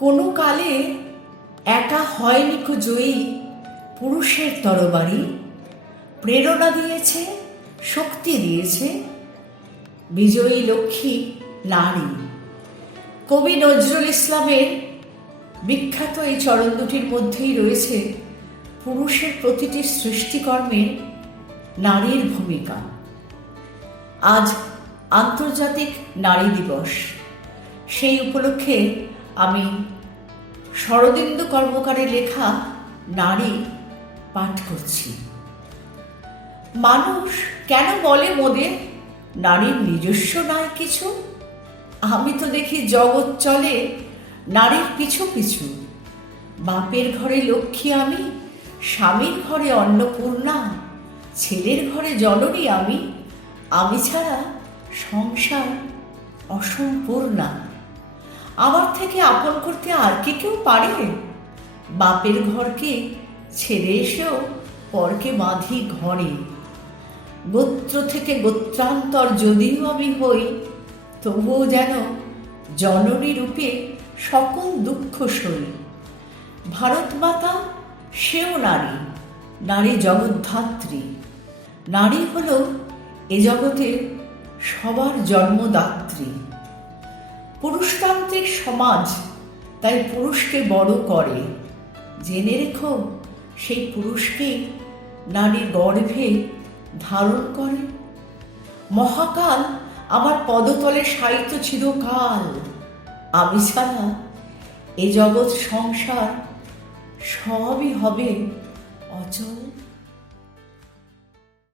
কোনো কালে একা হয়নি কো জয়ী পুরুষের তরবারি, প্রেরণা দিয়েছে, শক্তি দিয়েছে বিজয়ী লক্ষ্মী নারী। কবি নজরুল ইসলামের বিখ্যাত এই চরণ দুটির মধ্যেই রয়েছে পুরুষের প্রতিটি সৃষ্টিকর্মে নারীর ভূমিকা। আজ আন্তর্জাতিক নারী দিবস, সেই উপলক্ষে আমি শরদিন্দু কর্মকারের লেখা নারী পাঠ করছি। মানুষ কেন বলে মোদের নারীর নিজস্ব নাই কিছু? আমি তো দেখি জগৎ চলে নারীর পিছু পিছু। বাপের ঘরে লক্ষ্মী আমি, স্বামীর ঘরে অন্নপূর্ণা, ছেলের ঘরে জননী আমি, আমি ছাড়া সংসার অসম্পূর্ণা। আমার থেকে আপন করতে আর কি কেউ পারে? বাপের ঘরকে ছেড়ে এসেও পরকে বাঁধি ঘরে। গোত্র থেকে গোত্রান্তর যদিও আমি হই, তবুও যেন জননী রূপে সকল দুঃখ সই। ভারত মাতা সেও নারী, নারী জগদ্ধাত্রী। নারী হল এ জগতের সবার জন্মদাত্রী। পুরুষতান্ত্রিক সমাজ তাই পুরুষকে বড় করে। জেনে রেখো, সেই পুরুষকেই নারী গর্ভে ধারণ করে। মহাকাল আমার পদতলে শায়িত চিরকাল, আমি ছাড়া এ জগৎ সংসার সবই হবে অচল।